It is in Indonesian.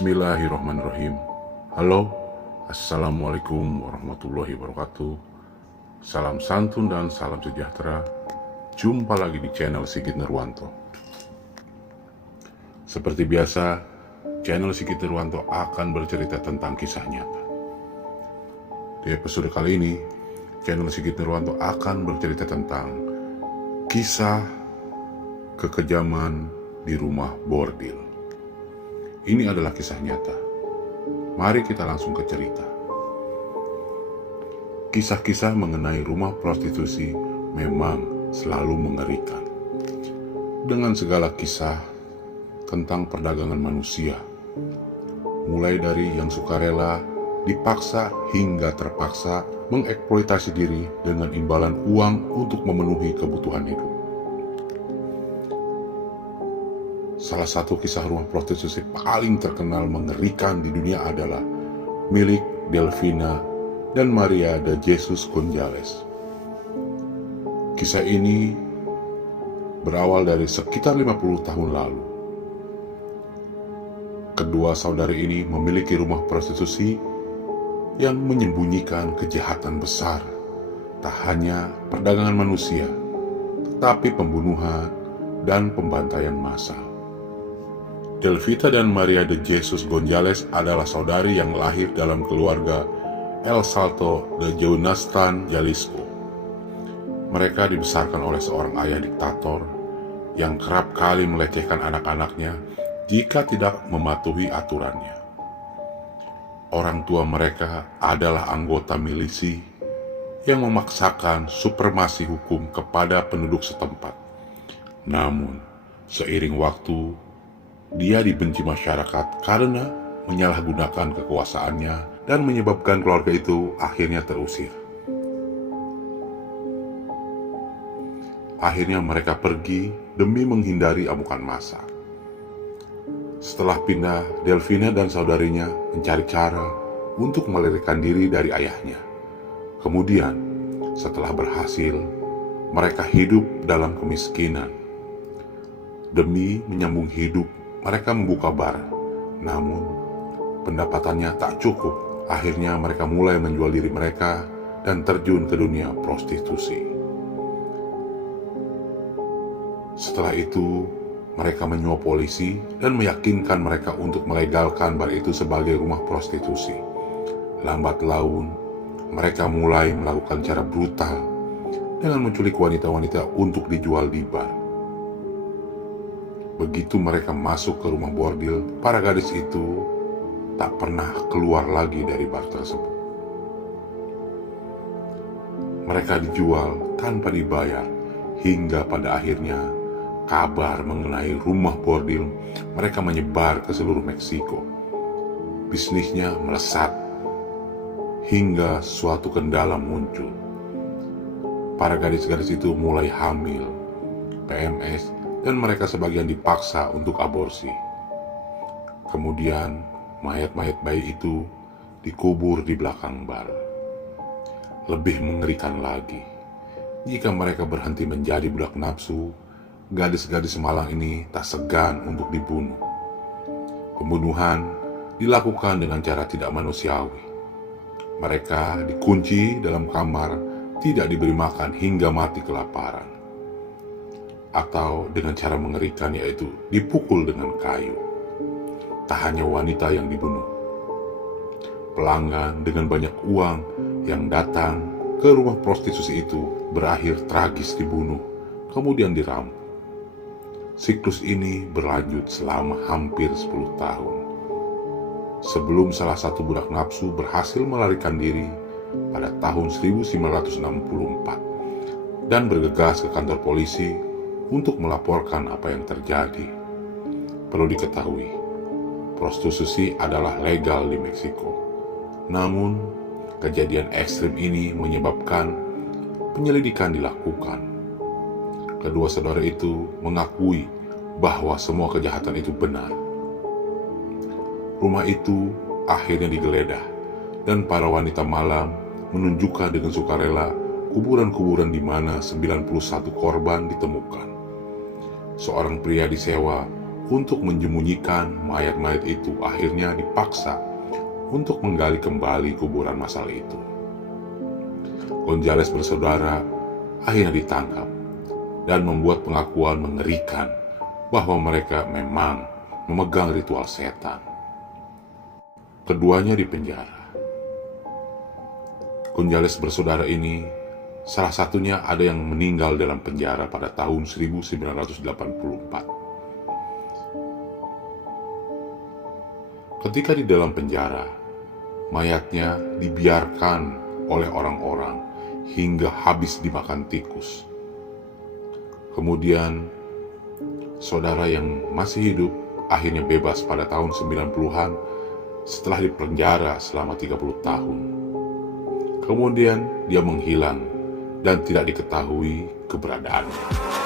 Bismillahirrahmanirrahim. Halo, Assalamualaikum warahmatullahi wabarakatuh. Salam santun dan salam sejahtera. Jumpa lagi di channel Sigit Nirwanto. Seperti biasa, channel Sigit Nirwanto akan bercerita tentang kisah nyata. Di episode kali ini, channel Sigit Nirwanto akan bercerita tentang kisah kekejaman di rumah bordil. Ini adalah kisah nyata. Mari kita langsung ke cerita. Kisah-kisah mengenai rumah prostitusi memang selalu mengerikan. Dengan segala kisah tentang perdagangan manusia, mulai dari yang sukarela, dipaksa hingga terpaksa mengeksploitasi diri dengan imbalan uang untuk memenuhi kebutuhan hidup. Salah satu kisah rumah prostitusi paling terkenal mengerikan di dunia adalah milik Delfina dan Maria de Jesus Gonzalez. Kisah ini berawal dari sekitar 50 tahun lalu. Kedua saudari ini memiliki rumah prostitusi yang menyembunyikan kejahatan besar. Tak hanya perdagangan manusia, tetapi pembunuhan dan pembantaian massal. Delfina dan Maria de Jesus Gonzalez adalah saudari yang lahir dalam keluarga El Salto de Jonathan Jalisco. Mereka dibesarkan oleh seorang ayah diktator yang kerap kali melecehkan anak-anaknya jika tidak mematuhi aturannya. Orang tua mereka adalah anggota milisi yang memaksakan supremasi hukum kepada penduduk setempat. Namun, seiring waktu, dia dibenci masyarakat karena menyalahgunakan kekuasaannya dan menyebabkan keluarga itu akhirnya terusir. Akhirnya mereka pergi demi menghindari amukan massa. Setelah pindah, Delfina dan saudarinya mencari cara untuk melarikan diri dari ayahnya. Kemudian, setelah berhasil, mereka hidup dalam kemiskinan. Demi menyambung hidup, mereka membuka bar, namun pendapatannya tak cukup. Akhirnya mereka mulai menjual diri mereka dan terjun ke dunia prostitusi. Setelah itu, mereka menyuap polisi dan meyakinkan mereka untuk melegalkan bar itu sebagai rumah prostitusi. Lambat laun, mereka mulai melakukan cara brutal dengan menculik wanita-wanita untuk dijual di bar. Begitu mereka masuk ke rumah bordil, para gadis itu tak pernah keluar lagi dari bar tersebut. Mereka dijual tanpa dibayar, hingga pada akhirnya kabar mengenai rumah bordil mereka menyebar ke seluruh Meksiko. Bisnisnya melesat, hingga suatu kendala muncul. Para gadis-gadis itu mulai hamil, PMS, dan mereka sebagian dipaksa untuk aborsi. Kemudian, mayat-mayat bayi itu dikubur di belakang bar. Lebih mengerikan lagi, jika mereka berhenti menjadi budak nafsu, gadis-gadis malang ini tak segan untuk dibunuh. Pembunuhan dilakukan dengan cara tidak manusiawi. Mereka dikunci dalam kamar, tidak diberi makan hingga mati kelaparan. Atau dengan cara mengerikan, yaitu dipukul dengan kayu. Tak hanya wanita yang dibunuh, pelanggan dengan banyak uang yang datang ke rumah prostitusi itu berakhir tragis dibunuh, kemudian dirampok. Siklus ini berlanjut selama hampir 10 tahun. Sebelum salah satu budak nafsu berhasil melarikan diri pada tahun 1964 dan bergegas ke kantor polisi untuk melaporkan apa yang terjadi. Perlu diketahui, prostitusi adalah legal di Meksiko. Namun, kejadian ekstrim ini menyebabkan penyelidikan dilakukan. Kedua saudara itu mengakui bahwa semua kejahatan itu benar. Rumah itu akhirnya digeledah, dan para wanita malam menunjukkan dengan sukarela kuburan-kuburan di mana 91 korban ditemukan. Seorang pria disewa untuk menyembunyikan mayat-mayat itu akhirnya dipaksa untuk menggali kembali kuburan massal itu. Gonzales bersaudara akhirnya ditangkap dan membuat pengakuan mengerikan bahwa mereka memang memegang ritual setan. Keduanya dipenjara. Gonzales bersaudara ini salah satunya ada yang meninggal dalam penjara pada tahun 1984. Ketika di dalam penjara, mayatnya dibiarkan oleh orang-orang hingga habis dimakan tikus. Kemudian, saudara yang masih hidup akhirnya bebas pada tahun 90-an setelah dipenjara selama 30 tahun. Kemudian dia menghilang dan tidak diketahui keberadaannya.